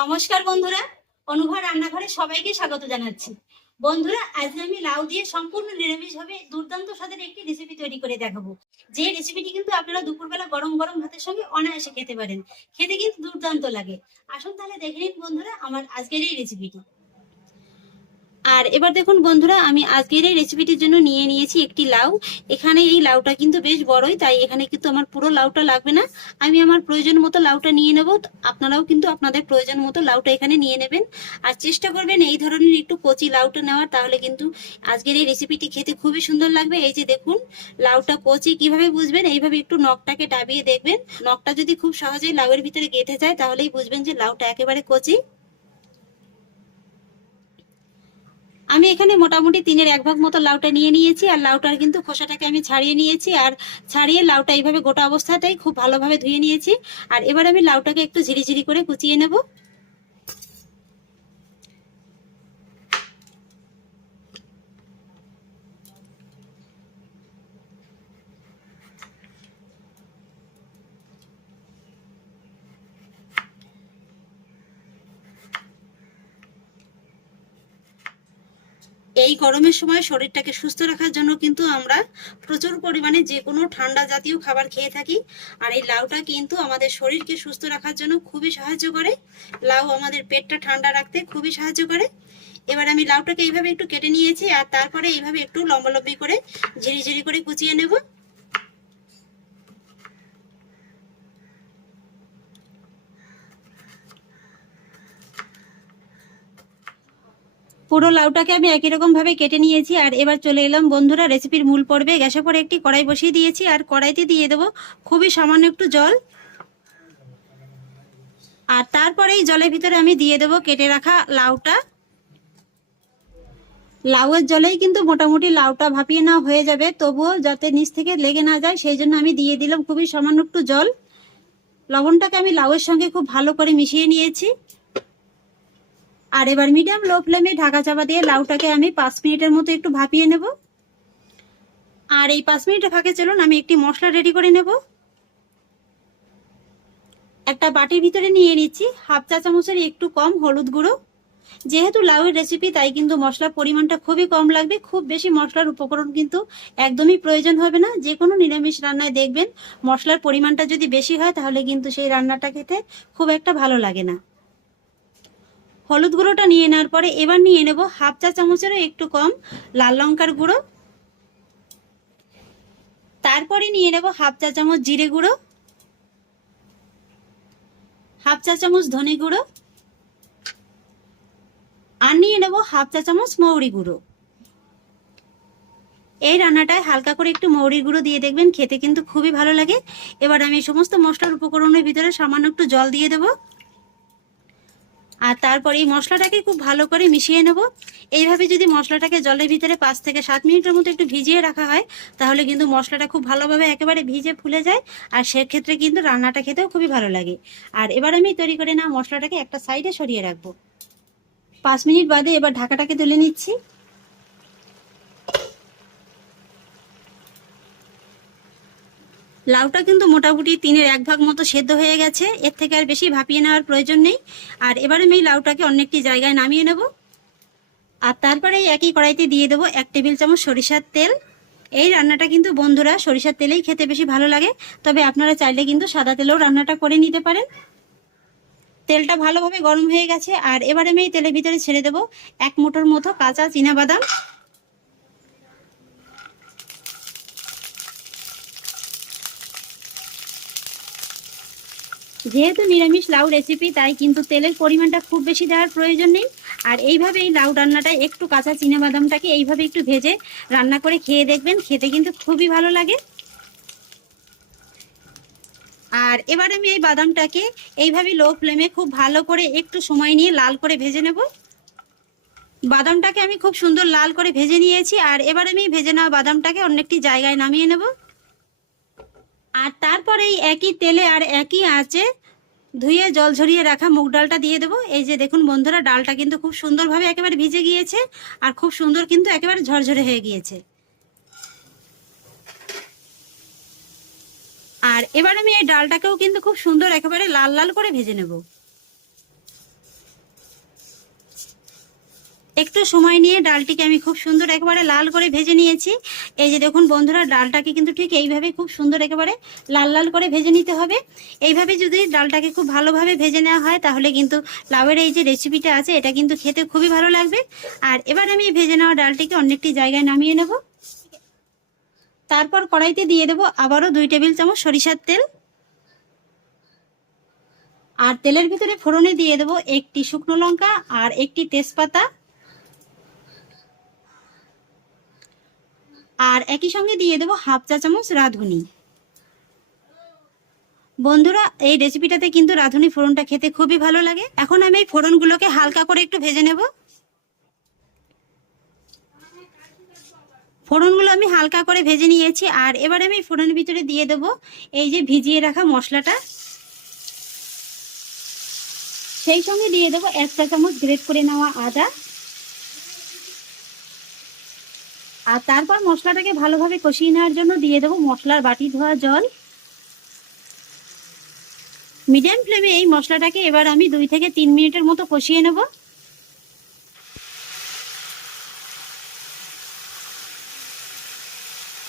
নমস্কার বন্ধুরা, অনুভা রান্নাঘরে সবাইকে স্বাগত জানাচ্ছি। বন্ধুরা, আজকে আমি লাউ দিয়ে সম্পূর্ণ নিরামিষ ভাবে দুর্দান্ত স্বাদের একটি রেসিপি তৈরি করে দেখাবো। যে রেসিপিটি কিন্তু আপনারা দুপুরবেলা গরম গরম ভাতের সঙ্গে অনায়াসে খেতে পারেন। খেতে কিন্তু দুর্দান্ত লাগে। আসুন তাহলে দেখে নিন বন্ধুরা, আমার আজকের এই রেসিপিটি আর এবার দেখুন বন্ধুরা, আমি আজকের এই রেসিপিটির জন্য নিয়ে নিয়েছি একটি লাউ। এখানে এই লাউটা কিন্তু বেশ বড়ই, তাই এখানে কিন্তু আমার পুরো লাউটা লাগবে না। আমি আমার প্রয়োজন মতো লাউটা নিয়ে নেব। আপনারাও কিন্তু আপনাদের প্রয়োজন মতো লাউটা এখানে নিয়ে নেবেন। আর চেষ্টা করবেন এই ধরনের একটু কচি লাউটা নেওয়ার, তাহলে কিন্তু আজকের এই রেসিপিটি খেতে খুবই সুন্দর লাগবে। এই যে দেখুন, লাউটা কচি কীভাবে বুঝবেন, এইভাবে একটু নখটাকে ডাবিয়ে দেখবেন। নখটা যদি খুব সহজেই লাউয়ের ভিতরে গেঁথে যায়, তাহলেই বুঝবেন যে লাউটা একেবারে কচি। আমি এখানে মোটামুটি তিনের এক ভাগ মতো লাউটা নিয়ে নিয়েছি, আর লাউটার কিন্তু খোসাটাকে আমি ছাড়িয়ে নিয়েছি, আর ছাড়িয়ে লাউটা এইভাবে গোটা অবস্থাটাই খুব ভালোভাবে ধুয়ে নিয়েছি। আর এবার আমি লাউটাকে একটু ঝিরিঝিরি করে কুচিয়ে নেব। এই গরমের সময় শরীরটাকে সুস্থ রাখার জন্য কিন্তু আমরা প্রচুর পরিমাণে যে কোনো ঠান্ডা জাতীয় খাবার খেয়ে থাকি। আর এই লাউটা কিন্তু আমাদের শরীরকে সুস্থ রাখার জন্য খুবই সাহায্য করে। লাউ আমাদের পেটটা ঠান্ডা রাখতে খুবই সাহায্য করে। এবার আমি লাউটাকে এইভাবে একটু কেটে নিয়েছি আর তারপরে এইভাবে একটু লম্বালম্বি করে ঝিরিঝিরি ঝিরি করে কুচিয়ে নেব। পুরো লাউটাকে আমি একই রকম ভাবে কেটে নিয়েছি, আর এবার চলে এলাম বন্ধুরা রেসিপির মূল পর্বে। গ্যাসে পরে একটি কড়াই বসিয়ে দিয়েছি, আর কড়াইতে দিয়ে দেবো খুবই সামান্য একটু জল। আর তারপরে এই জলের ভিতরে আমি দিয়ে দেবো কেটে রাখা লাউটা। লাউয়ের জলেই কিন্তু মোটামুটি লাউটা ভাপিয়ে না হয়ে যাবে, তবুও যাতে নিচ থেকে লেগে না যায়, সেই জন্য আমি দিয়ে দিলাম খুবই সামান্য একটু জল। লবণটাকে আমি লাউয়ের সঙ্গে খুব ভালো করে মিশিয়ে নিয়েছি। আর এবার মিডিয়াম লো ফ্লেমে ঢাকা চাপা দিয়ে লাউটাকে আমি পাঁচ মিনিটের মতো একটু ভাপিয়ে নেব। আর এই পাঁচ মিনিটের ফাঁকে চলুন, আমি একটি মশলা রেডি করে নেব। একটা বাটির ভিতরে নিয়ে নিচ্ছি, হাফ চা চামচের একটু কম হলুদ গুঁড়ো। যেহেতু লাউয়ের রেসিপি তাই কিন্তু মশলার পরিমাণটা খুবই কম লাগবে। খুব বেশি মশলার উপকরণ কিন্তু একদমই প্রয়োজন হবে না। যে কোনো নিরামিষ রান্নায় দেখবেন, মশলার পরিমাণটা যদি বেশি হয়, তাহলে কিন্তু সেই রান্নাটা খেতে খুব একটা ভালো লাগে না। হলুদ গুঁড়োটা নিয়ে নেওয়ার পরে এবার নিয়ে নেব হাফ চা চামচেরও একটু কম লাল লঙ্কার গুঁড়ো। তারপরে নিয়ে নেব হাফ চা চামচ জিরে গুঁড়ো, হাফ চা চামচ ধনে গুঁড়ো, আর নিয়ে নেব হাফ চা চামচ মৌরি গুঁড়ো। এই রান্নাটায় হালকা করে একটু মৌরির গুঁড়ো দিয়ে দেখবেন, খেতে কিন্তু খুবই ভালো লাগে। এবার আমি সমস্ত মশলার উপকরণের ভিতরে সামান্য একটু জল দিয়ে দেবো। আর তারপর এই মশলাটাকে খুব ভালো করে মিশিয়ে নেব। এইভাবে যদি মশলাটাকে জলের ভিতরে পাঁচ থেকে সাত মিনিটের মতো একটু ভিজিয়ে রাখা হয়, তাহলে কিন্তু মশলাটা খুব ভালোভাবে একেবারে ভিজে ফুলে যায় আর সেক্ষেত্রে কিন্তু রান্নাটা খেতেও খুবই ভালো লাগে। আর এবার আমি তৈরি করে না মশলাটাকে একটা সাইডে সরিয়ে রাখব। পাঁচ মিনিট বাদে এবার ঢাকাটাকে তুলে নিচ্ছি। লাউটা কিন্তু মোটামুটি তিনের এক ভাগ মতো সেদ্ধ হয়ে গেছে। এর থেকে আর বেশি ভাপিয়ে নেওয়ার প্রয়োজন নেই। আর এবারে আমি লাউটাকে অন্য একটি জায়গায় নামিয়ে নেব। আর তারপরে একই কড়াইতে দিয়ে দেবো এক টেবিল চামচ সরিষার তেল। এই রান্নাটা কিন্তু বন্ধুরা সরিষার তেলেই খেতে বেশি ভালো লাগে। তবে আপনারা চাইলে কিন্তু সাদা তেলেও রান্নাটা করে নিতে পারেন। তেলটা ভালোভাবে গরম হয়ে গেছে। আর এবারে আমি এই তেলের ভিতরে ছেড়ে দেবো এক মুঠোর মতো কাঁচা বাদাম যেহেতু নিরামিষ লাউ রেসিপি তাই কিন্তু তেলের পরিমাণটা খুব বেশি দেওয়ার প্রয়োজন নেই। আর এইভাবে এই লাউ রান্নাটা একটু কাঁচা বাদামটাকে এইভাবে একটু ভেজে রান্না করে খেয়ে দেখবেন, খেতে কিন্তু খুবই ভালো লাগে। আর এবার আমি এই বাদামটাকে এইভাবে লো ফ্লেমে খুব ভালো করে একটু সময় নিয়ে লাল করে ভেজে নেব। বাদামটাকে আমি খুব সুন্দর লাল করে ভেজে নিয়েছি, আর এবার আমি ভেজে নেওয়া বাদামটাকে অন্য একটি জায়গায় নামিয়ে নেব। আর তারপরে এই একই তেলে আর একই আঁচে ধুয়ে জল ঝরিয়ে রাখা মুগ ডালটা দিয়ে দেবো। এই যে দেখুন বন্ধুরা, ডালটা কিন্তু খুব সুন্দরভাবে একেবারে ভিজে গিয়েছে আর খুব সুন্দর কিন্তু একেবারে ঝরঝরে হয়ে গিয়েছে। আর এবার আমি এই ডালটাকেও কিন্তু খুব সুন্দর একেবারে লাল লাল করে ভেজে নেব। একটু সময় নিয়ে ডালটিকে আমি খুব সুন্দর একেবারে লাল করে ভেজে নিয়েছি। এই যে দেখুন বন্ধুরা, ডালটাকে কিন্তু ঠিক এইভাবে খুব সুন্দর একেবারে লাল লাল করে ভেজে নিতে হবে। এইভাবে যদি ডালটাকে খুব ভালোভাবে ভেজে নেওয়া হয়, তাহলে কিন্তু লাউয়ের এই যে রেসিপিটা আছে, এটা কিন্তু খেতে খুবই ভালো লাগবে। আর এবার আমি ভেজে নেওয়া ডালটিকে অন্য একটি জায়গায় নামিয়ে নেব। তারপর কড়াইতে দিয়ে দেবো আবারও দুই টেবিল চামচ সরিষার তেল। আর তেলের ভিতরে ফোড়নে দিয়ে দেবো একটি শুকনো লঙ্কা আর একটি তেজপাতা। আর একই সঙ্গে দিয়ে দেবো হাফ চা চামচ রাঁধুনি। বন্ধুরা, এই রেসিপিটাতে কিন্তু রাঁধুনি ফোড়নটা খেতে খুবই ভালো লাগে। এখন আমি এই ফোড়নগুলোকে হালকা করে একটু ভেজে নেব। ফোড়নগুলো আমি হালকা করে ভেজে নিয়েছি, আর এবার আমি ফোড়নের ভিতরে দিয়ে দেব এই যে ভিজিয়ে রাখা মশলাটা। সেই সঙ্গে দিয়ে দেবো এক চা চামচ গ্রেট করে নেওয়া আদা। আর তারপর মশলাটাকে ভালোভাবে কষিয়ে নেওয়ার জন্য দিয়ে দেবো মশলার বাটি ধোয়া জল। মিডিয়াম ফ্লেমে এই মশলাটাকে এবার আমি দুই থেকে তিন মিনিটের মতো কষিয়ে নেব।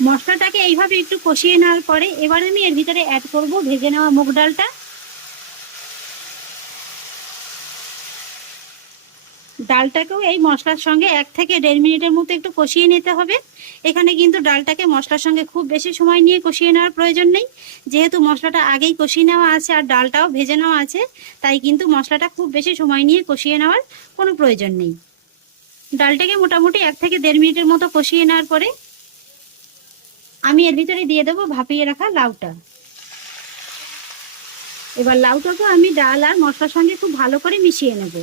মশলাটাকে এইভাবে একটু কষিয়ে নেওয়ার পরে এবার আমি এর ভিতরে অ্যাড করব ভেজে নেওয়া মুগ ডালটা। ডালটাকেও এই মশলার সঙ্গে এক থেকে দেড় মিনিটের মতো একটু কষিয়ে নিতে হবে। এখানে কিন্তু ডালটাকে মশলার সঙ্গে খুব বেশি সময় নিয়ে কষিয়ে নেওয়ার প্রয়োজন নেই। যেহেতু মশলাটা আগেই কষিয়ে নেওয়া আছে আর ডালটাও ভেজে নেওয়া আছে, তাই কিন্তু মশলাটা খুব বেশি সময় নিয়ে কষিয়ে নেওয়ার কোনো প্রয়োজন নেই। ডালটাকে মোটামুটি এক থেকে দেড় মিনিটের মতো কষিয়ে নেওয়ার পরে আমি এর ভিতরে দিয়ে দেবো ভাপিয়ে রাখা লাউটা। এবার লাউটাকে আমি ডাল আর মশলার সঙ্গে খুব ভালো করে মিশিয়ে নেব।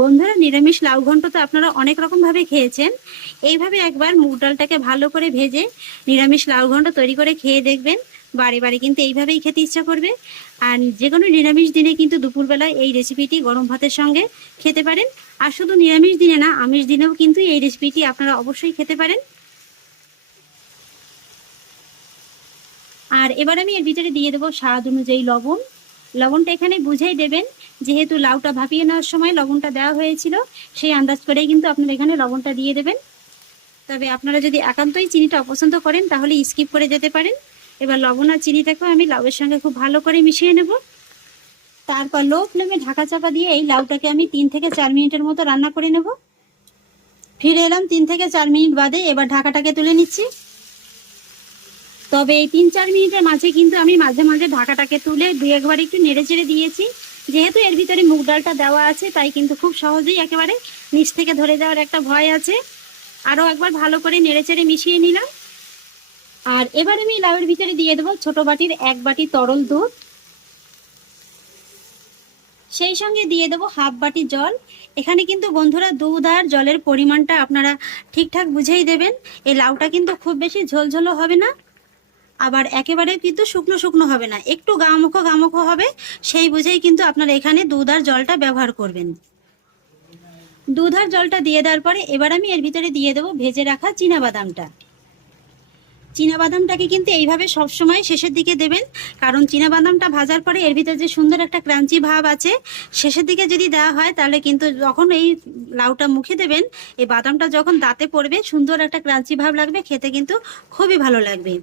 বন্ধুরা, নিরামিষ লাউ ঘন্ট তো আপনারা অনেক রকম ভাবে খেয়েছেন। এইভাবে একবার মুগ ডালটাকে ভালো করে ভেজে নিরামিষ লাউ ঘন্ট তৈরি করে খেয়ে দেখবেন। বাড়ি বাড়ি কিন্তু এইভাবেই খেতে ইচ্ছা করবে। আর যে কোনো নিরামিষ দিনে কিন্তু দুপুরবেলায় এই রেসিপিটি গরম ভাতের সঙ্গে খেতে পারেন। আর শুধু নিরামিষ দিনে না, আমিষ দিনেও কিন্তু এই রেসিপিটি আপনারা অবশ্যই খেতে পারেন। আর এবার আমি এর ভিতরে দিয়ে দেবো স্বাদ অনুযায়ী লবণ। লবণটা এখানে বুঝেই দেবেন। যেহেতু লাউটা ভাপিয়ে নেওয়ার সময় লবণটা দেওয়া হয়েছিল, সেই আন্দাজ করেই কিন্তু আপনারা এখানে লবণটা দিয়ে দেবেন। তবে আপনারা যদি একান্তই চিনিটা অপছন্দ করেন, তাহলে স্কিপ করে যেতে পারেন। এবার লবণ আর চিনিটাকেও আমি লাউয়ের সঙ্গে খুব ভালো করে মিশিয়ে নেব। তারপর লো ফ্লেমে ঢাকা চাপা দিয়ে এই লাউটাকে আমি তিন থেকে চার মিনিটের মতো রান্না করে নেব। ফিরে এলাম তিন থেকে চার মিনিট বাদে এবার ঢাকাটাকে তুলে নিচ্ছি। তবে এই তিন চার মিনিটের মাঝে কিন্তু আমি মাঝে মাঝে ঢাকাটাকে তুলে দু একবার একটু নেড়ে চেড়ে দিয়েছি। যেহেতু এর ভিতরে মুগ ডালটা দেওয়া আছে, তাই কিন্তু খুব সহজেই একেবারে নিচ থেকে ধরে যাওয়ার একটা ভয় আছে। আরও একবার ভালো করে নেড়ে চেড়ে মিশিয়ে নিলাম। আর এবার আমি লাউয়ের ভিতরে দিয়ে দেবো ছোট বাটির এক বাটি তরল দুধ। সেই সঙ্গে দিয়ে দেবো হাফ বাটি জল। এখানে কিন্তু বন্ধুরা দুধ আর জলের পরিমাণটা আপনারা ঠিকঠাক বুঝেই দেবেন। এই লাউটা কিন্তু খুব বেশি ঝোলঝোলও হবে না। আবার একেবারে কিন্তু শুকনো শুকনো হবে না। একটু গামুখো গামুখো হবে, সেই বুঝেই কিন্তু আপনারা এখানে দুধ আর জলটা ব্যবহার করবেন। দুধ আর জলটা দিয়ে দেওয়ার পরে এবার আমি এর ভিতরে দিয়ে দেবো ভেজে রাখা বাদামটা বাদামটাকে কিন্তু এইভাবে সবসময় শেষের দিকে দেবেন, কারণ বাদামটা ভাজার পরে এর ভিতরে যে সুন্দর একটা ক্রাঞ্চি ভাব আছে, শেষের দিকে যদি দেওয়া হয় তাহলে কিন্তু যখন এই লাউটা মুখে দেবেন, এই বাদামটা যখন দাঁতে পড়বে, সুন্দর একটা ক্রাঞ্চি ভাব লাগবে, খেতে কিন্তু খুবই ভালো লাগবে।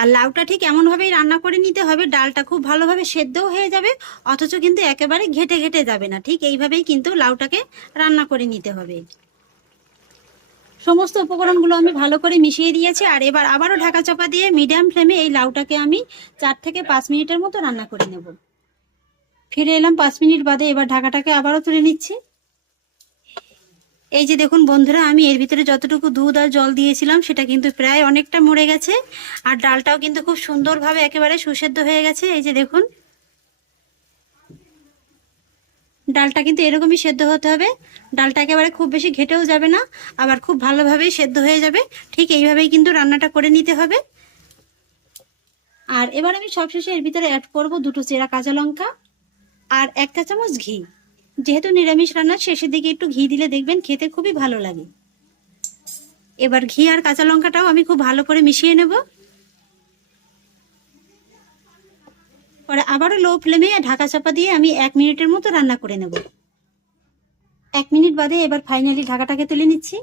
আর লাউটা ঠিক এমনভাবেই রান্না করে নিতে হবে, ডালটা খুব ভালোভাবে সেদ্ধও হয়ে যাবে, অথচ কিন্তু একেবারে ঘেটে ঘেটে যাবে না। ঠিক এইভাবেই কিন্তু লাউটাকে রান্না করে নিতে হবে। সমস্ত উপকরণগুলো আমি ভালো করে মিশিয়ে দিয়েছি, আর এবার আবারও ঢাকা চাপা দিয়ে মিডিয়াম ফ্লেমে এই লাউটাকে আমি চার থেকে পাঁচ মিনিটের মতো রান্না করে নেব। ফিরে এলাম পাঁচ মিনিট বাদে, এবার ঢাকাটাকে আবারও তুলে নিচ্ছি। এই যে দেখুন বন্ধুরা, আমি এর ভিতরে যতটুকু দুধ আর জল দিয়েছিলাম, সেটা কিন্তু প্রায় অনেকটা মরে গেছে। আর ডালটাও কিন্তু খুব সুন্দরভাবে একেবারে সুসেদ্ধ হয়ে গেছে। এই যে দেখুন, ডালটা কিন্তু এরকমই সেদ্ধ হতে হবে। ডালটা একেবারে খুব বেশি ঘেটেও যাবে না, আবার খুব ভালোভাবেই সেদ্ধ হয়ে যাবে। ঠিক এইভাবেই কিন্তু রান্নাটা করে নিতে হবে। আর এবার আমি সবশেষে এর ভিতরে অ্যাড করব দুটো চেরা কাঁচা লঙ্কা আর একটা চামচ ঘি। যেহেতু নিরামিষ রান্না, শেষের দিকে একটু ঘি দিলে দেখবেন খেতে খুবই ভালো লাগে। এবার ঘি আর কাঁচা লঙ্কাটাও আমি খুব ভালো করে মিশিয়ে নেব। পরে আবারও লো ফ্লেমে ঢাকা চাপা দিয়ে আমি এক মিনিটের মতো রান্না করে নেব। এক মিনিট বাদে এবার ফাইনালি ঢাকাটাকে তুলে নিচ্ছি।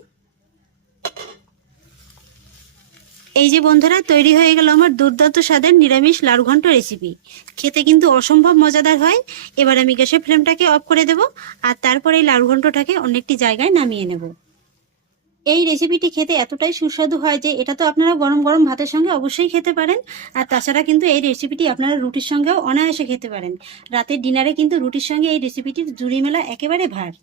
এই যে বন্ধুরা, তৈরি হয়ে গেল আমার দুর্দান্ত স্বাদের নিরামিষ লাড়ু ঘন্ট রেসিপি খেতে কিন্তু অসম্ভব মজাদার হয়। এবার আমি গ্যাসের ফ্লেমটাকে অফ করে দেব আর তারপর এই লাড়ু ঘন্টটাকে অন্য একটি জায়গায় নামিয়ে নেব। এই রেসিপিটি খেতে এতটাই সুস্বাদু হয় যে এটা তো আপনারা গরম গরম ভাতের সঙ্গে অবশ্যই খেতে পারেন। আর তাছাড়া কিন্তু এই রেসিপিটি আপনারা রুটির সঙ্গেও অনায়াসে খেতে পারেন। রাতের ডিনারে কিন্তু রুটির সঙ্গে এই রেসিপিটির জুড়ি মেলা একেবারে ভার।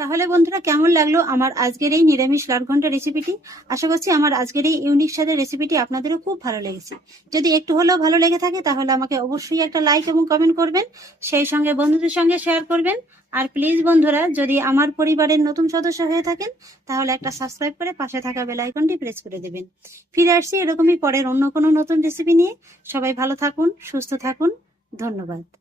তাহলে বন্ধুরা, কেমন লাগল আমার আজকের এই নিরামিষ লাড়ঘন্টা রেসিপিটি আশা করছি আমার আজকের এই ইউনিক স্বাদের রেসিপিটি আপনাদেরও খুব ভালো লেগেছে। যদি একটু হলেও ভালো লেগে থাকে, তাহলে আমাকে অবশ্যই একটা লাইক এবং কমেন্ট করবেন। সেই সঙ্গে বন্ধুদের সঙ্গে শেয়ার করবেন। আর প্লিজ বন্ধুরা, যদি আমার পরিবারের নতুন সদস্য হয়ে থাকেন, তাহলে একটা সাবস্ক্রাইব করে পাশে থাকা বেল আইকনটি প্রেস করে দেবেন। ফিরে আসছি এরকমই পরের অন্য কোনো নতুন রেসিপি নিয়ে। সবাই ভালো থাকুন, সুস্থ থাকুন। ধন্যবাদ।